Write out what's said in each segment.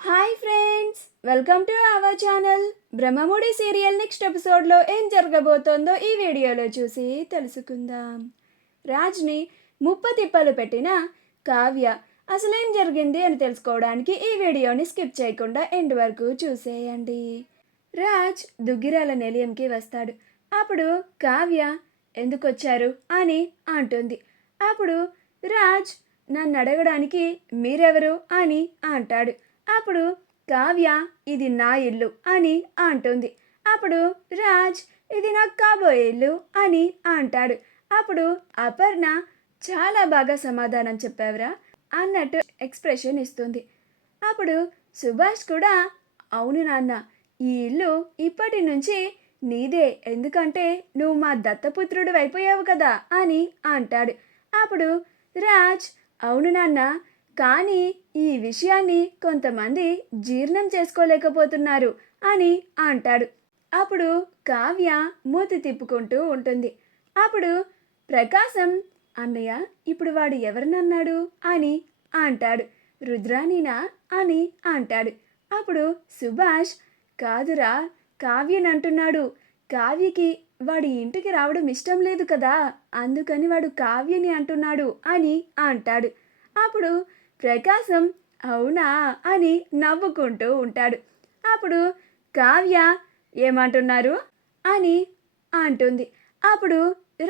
Hi friends, welcome to our channel. Brahmamudi serial next ఎపిసోడ్లో ఏం జరగబోతోందో ఈ వీడియోలో చూసి తెలుసుకుందాం. రాజ్ని ముప్పతిప్పలు పెట్టిన కావ్య అసలేం జరిగింది అని తెలుసుకోవడానికి ఈ వీడియోని స్కిప్ చేయకుండా ఎండ్ వరకు చూసేయండి. రాజ్ దుగ్గిరాల నిలయంకి వస్తాడు. అప్పుడు కావ్య ఎందుకు వచ్చారు అని అంటుంది. అప్పుడు రాజ్ నన్ను అడగడానికి మీరెవరు అని అంటాడు. అప్పుడు కావ్య ఇది నా ఇల్లు అని అంటుంది. అప్పుడు రాజ్ ఇది నాకు కాబోయే ఇల్లు అని అంటాడు. అప్పుడు అపర్ణ చాలా బాగా సమాధానం చెప్పావురా అన్నట్టు ఎక్స్ప్రెషన్ ఇస్తుంది. అప్పుడు సుభాష్ కూడా అవును నాన్న, ఈ ఇల్లు ఇప్పటి నుంచి నీదే, ఎందుకంటే నువ్వు మా దత్తపుత్రుడు అయిపోయావు కదా అని అంటాడు. అప్పుడు రాజ్ అవును నాన్న, కానీ ఈ విషయాన్ని కొంతమంది జీర్ణం చేసుకోలేకపోతున్నారు అని అంటాడు. అప్పుడు కావ్య మూతి తిప్పుకుంటూ ఉంటుంది. అప్పుడు ప్రకాశం అన్నయ్య ఇప్పుడు వాడు ఎవరినన్నాడు అని అంటాడు. రుద్రాణినా అని అంటాడు. అప్పుడు సుభాష్ కాదురా, కావ్యనంటున్నాడు. కావ్యకి వాడి ఇంటికి రావడం ఇష్టం లేదు కదా, అందుకని వాడు కావ్యని అంటున్నాడు అని అంటాడు. అప్పుడు ప్రకాశం అవునా అని నవ్వుకుంటూ ఉంటాడు. అప్పుడు కావ్య ఏమంటున్నారు అని అంటుంది. అప్పుడు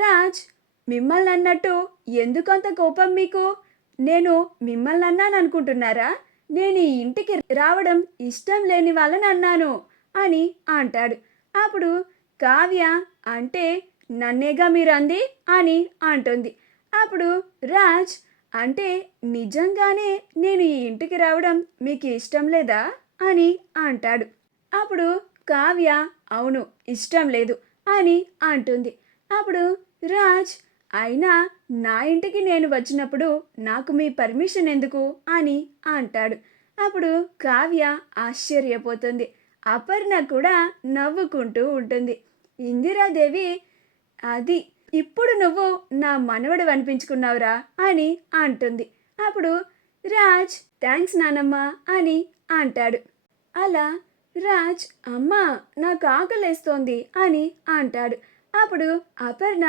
రాజ్ మిమ్మల్ని అన్నట్టు ఎందుకంత కోపం మీకు? నేను మిమ్మల్ని అన్నాను అనుకుంటున్నారా? నేను ఈ ఇంటికి రావడం ఇష్టం లేని వాళ్ళని అన్నాను అని అంటాడు. అప్పుడు కావ్య అంటే నన్నేగా మీరు అంది అని అంటుంది. అప్పుడు రాజ్ అంటే నిజంగానే నేను ఈ ఇంటికి రావడం మీకు ఇష్టం లేదా అని అంటాడు. అప్పుడు కావ్య అవును ఇష్టం లేదు అని అంటుంది. అప్పుడు రాజ్ అయినా నా ఇంటికి నేను వచ్చినప్పుడు నాకు మీ పర్మిషన్ ఎందుకు అని అంటాడు. అప్పుడు కావ్య ఆశ్చర్యపోతుంది. అపర్ణ కూడా నవ్వుకుంటూ ఉంటుంది. ఇందిరాదేవి అది ఇప్పుడు నువ్వు నా మనవడు అనిపించుకున్నావురా అని అంటుంది. అప్పుడు రాజ్ థ్యాంక్స్ నానమ్మ అని అంటాడు. అలా రాజ్ అమ్మా నాకు ఆకలేస్తోంది అని అంటాడు. అప్పుడు అపర్ణ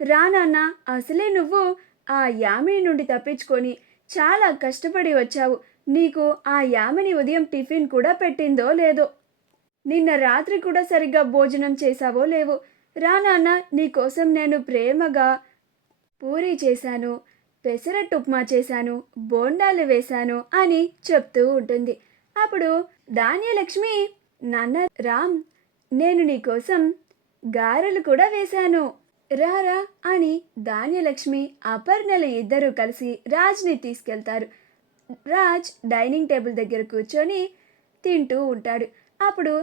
రా నాన్న, అసలే నువ్వు ఆ యామిని నుండి తప్పించుకొని చాలా కష్టపడి వచ్చావు. నీకు ఆ యామిని ఉదయం టిఫిన్ కూడా పెట్టిందో లేదో, నిన్న రాత్రి కూడా సరిగ్గా భోజనం చేశావో లేవో. రా నాన్న, నీకోసం నేను ప్రేమగా పూరీ చేశాను, పెసరట్టు ఉప్మా చేశాను, బోండాలు వేశాను అని చెప్తూ ఉంటుంది. అప్పుడు ధాన్యలక్ష్మి నాన్న రామ్, నేను నీకోసం గారెలు కూడా వేశాను, రారా అని ధాన్యలక్ష్మి అపర్ణలు ఇద్దరూ కలిసి రాజ్ని తీసుకెళ్తారు. రాజ్ డైనింగ్ టేబుల్ దగ్గర కూర్చొని తింటూ ఉంటాడు. అప్పుడు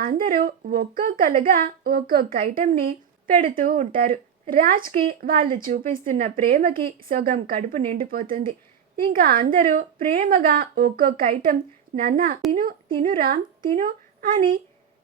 అందరూ ఒక్కొక్కలుగా ఒక్కొక్క ఐటెంని పెడుతూ ఉంటారు. రాజ్కి వాళ్ళు చూపిస్తున్న ప్రేమకి సగం కడుపు నిండిపోతుంది. ఇంకా అందరూ ప్రేమగా ఒక్కొక్క ఐటెం నాన్న తిను తిను రామ్ తిను అని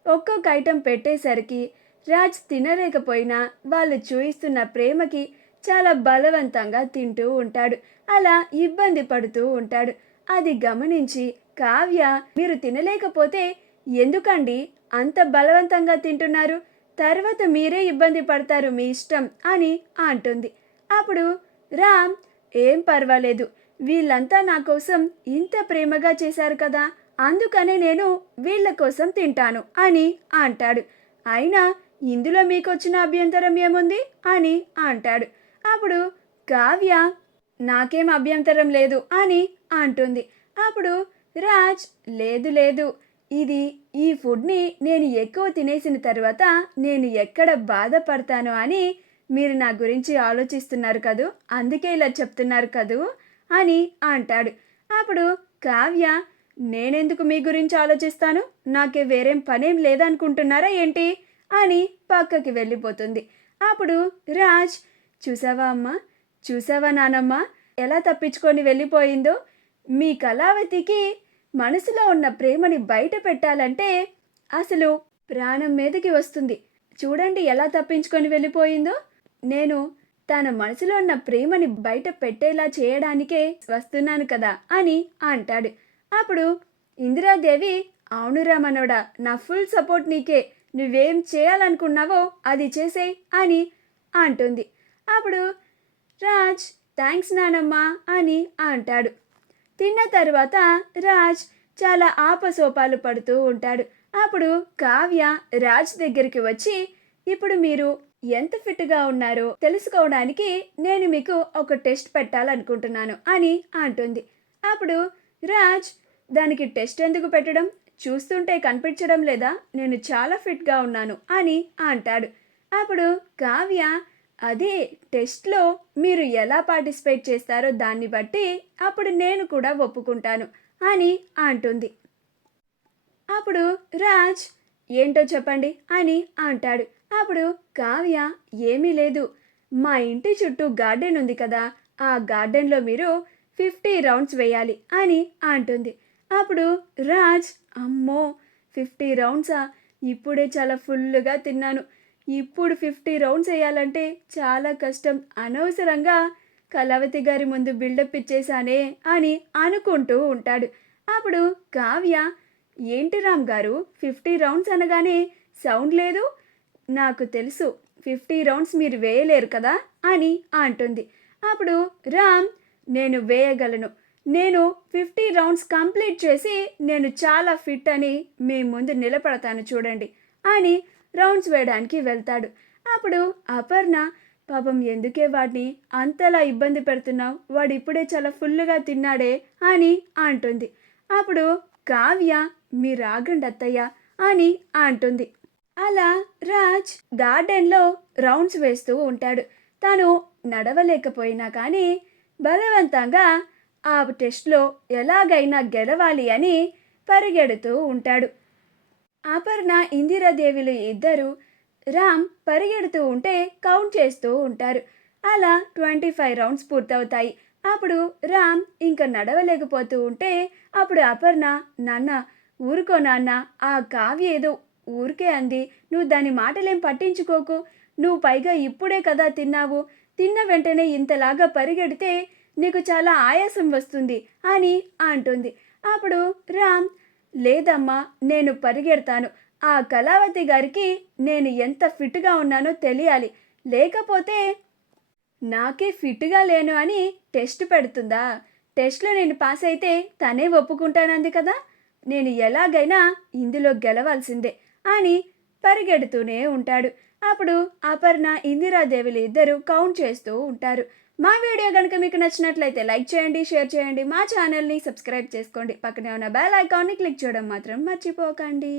ఒక్కొక్క ఐటెం పెట్టేసరికి రాజ్ తినలేకపోయినా వాళ్ళు చూయిస్తున్న ప్రేమకి చాలా బలవంతంగా తింటూ ఉంటాడు. అలా ఇబ్బంది పడుతూ ఉంటాడు. అది గమనించి కావ్య మీరు తినలేకపోతే ఎందుకండి అంత బలవంతంగా తింటున్నారు? తర్వాత మీరే ఇబ్బంది పడతారు, మీ ఇష్టం అని అంటుంది. అప్పుడు రామ్ ఏం పర్వాలేదు, వీళ్ళంతా నా కోసం ఇంత ప్రేమగా చేశారు కదా, అందుకనే నేను వీళ్ళ కోసం తింటాను అని అంటాడు. అయినా ఇందులో మీకొచ్చిన అభ్యంతరం ఏముంది అని అంటాడు. అప్పుడు కావ్య నాకేం అభ్యంతరం లేదు అని అంటుంది. అప్పుడు రాజ్ లేదు లేదు, ఇది ఈ ఫుడ్ని నేను ఎక్కువ తినేసిన తర్వాత నేను ఎక్కడ బాధపడతాను అని మీరు నా గురించి ఆలోచిస్తున్నారు కదూ, అందుకే ఇలా చెప్తున్నారు కదూ అని అంటాడు. అప్పుడు కావ్య నేనెందుకు మీ గురించి ఆలోచిస్తాను, నాకే వేరేం పనేం లేదనుకుంటున్నారా ఏంటి అని పక్కకి వెళ్ళిపోతుంది. అప్పుడు రాజ్ చూసావా అమ్మా, చూసావా నానమ్మ ఎలా తప్పించుకొని వెళ్ళిపోయిందో? మీ కళావతికి మనసులో ఉన్న ప్రేమని బయట పెట్టాలంటే అసలు ప్రాణం మీదకి వస్తుంది. చూడండి ఎలా తప్పించుకొని వెళ్ళిపోయిందో. నేను తన మనసులో ఉన్న ప్రేమని బయట పెట్టేలా చేయడానికే వస్తున్నాను కదా అని అంటాడు. అప్పుడు ఇందిరాదేవి, అవునురా మనవడా, నా ఫుల్ సపోర్ట్ నీకే, నువ్వేం చేయాలనుకున్నావో అది చేసేయ్ అని అంటుంది. అప్పుడు రాజ్ థ్యాంక్స్ నానమ్మ అని అంటాడు. తిన్న తర్వాత రాజ్ చాలా ఆపసోపాలు పడుతూ ఉంటాడు. అప్పుడు కావ్య రాజ్ దగ్గరికి వచ్చి, ఇప్పుడు మీరు ఎంత ఫిట్గా ఉన్నారో తెలుసుకోవడానికి నేను మీకు ఒక టెస్ట్ పెట్టాలనుకుంటున్నాను అని అంటుంది. అప్పుడు రాజ్, దానికి టెస్ట్ ఎందుకు పెట్టడం, చూస్తుంటే కనిపించడం లేదా నేను చాలా ఫిట్గా ఉన్నాను అని అంటాడు. అప్పుడు కావ్య, అదే టెస్ట్లో మీరు ఎలా పార్టిసిపేట్ చేస్తారో దాన్ని బట్టి అప్పుడు నేను కూడా ఒప్పుకుంటాను అని అంటుంది. అప్పుడు రాజ్, ఏంటో చెప్పండి అని అంటాడు. అప్పుడు కావ్య, ఏమీ లేదు, మా ఇంటి చుట్టూ గార్డెన్ ఉంది కదా, ఆ గార్డెన్లో మీరు 50 రౌండ్స్ వేయాలి అని అంటుంది. అప్పుడు రాజ్, అమ్మో 50 రౌండ్సా, ఇప్పుడే చాలా ఫుల్గా తిన్నాను, ఇప్పుడు 50 రౌండ్స్ వేయాలంటే చాలా కష్టం, అనవసరంగా కళావతి గారి ముందు బిల్డప్ ఇచ్చేశానే అని అనుకుంటూ ఉంటాడు. అప్పుడు కావ్య, ఏంటి రామ్ గారు 50 రౌండ్స్ అనగానే సౌండ్ లేదు, నాకు తెలుసు 50 రౌండ్స్ మీరు వేయలేరు కదా అని అంటుంది. అప్పుడు రామ్, నేను వేయగలను, నేను 50 రౌండ్స్ కంప్లీట్ చేసి నేను చాలా ఫిట్ అని మీ ముందు నిలబడతాను చూడండి అని రౌండ్స్ వేయడానికి వెళ్తాడు. అప్పుడు అపర్ణ, పాపం ఎందుకే వాడిని అంతలా ఇబ్బంది పెడుతున్నావు, వాడు ఇప్పుడే చాలా ఫుల్గా తిన్నాడే అని అంటుంది. అప్పుడు కావ్య, మీరు ఆగండి అత్తయ్య అని అంటుంది. అలా రాజ్ గార్డెన్లో రౌండ్స్ వేస్తూ ఉంటాడు. తను నడవలేకపోయినా కానీ బలవంతంగా ఆ టెస్ట్లో ఎలాగైనా గెలవాలి అని పరిగెడుతూ ఉంటాడు. అపర్ణ, ఇందిరాదేవిలు ఇద్దరు రామ్ పరిగెడుతూ ఉంటే కౌంట్ చేస్తూ ఉంటారు. అలా 25 రౌండ్స్ పూర్తవుతాయి. అప్పుడు రామ్ ఇంకా నడవలేకపోతూ ఉంటే అప్పుడు అపర్ణ, నాన్న ఊరుకో నాన్న, ఆ కావ్య ఏదో ఊరికే అంది, నువ్వు దాని మాటలేం పట్టించుకోకు, నువ్వు పైగా ఇప్పుడే కదా తిన్నావు, తిన్న వెంటనే ఇంతలాగా పరిగెడితే నీకు చాలా ఆయాసం వస్తుంది అని అంటుంది. అప్పుడు రామ్, లేదమ్మా నేను పరిగెడతాను, ఆ కళావతి గారికి నేను ఎంత ఫిట్గా ఉన్నానో తెలియాలి, లేకపోతే నాకే ఫిట్గా లేను అని టెస్ట్ పెడుతుందా, టెస్ట్లో నేను పాస్ అయితే తనే ఒప్పుకుంటానంది కదా, నేను ఎలాగైనా ఇందులో గెలవాల్సిందే అని పరిగెడుతూనే ఉంటాడు. అప్పుడు అపర్ణ, ఇందిరాదేవిలు ఇద్దరు కౌంట్ చేస్తూ ఉంటారు. మా వీడియో కనుక మీకు నచ్చినట్లయితే లైక్ చేయండి, షేర్ చేయండి, మా ఛానల్ని సబ్స్క్రైబ్ చేసుకోండి, పక్కనే ఉన్న బెల్ ఐకాన్ని క్లిక్ చేయడం మాత్రం మర్చిపోకండి.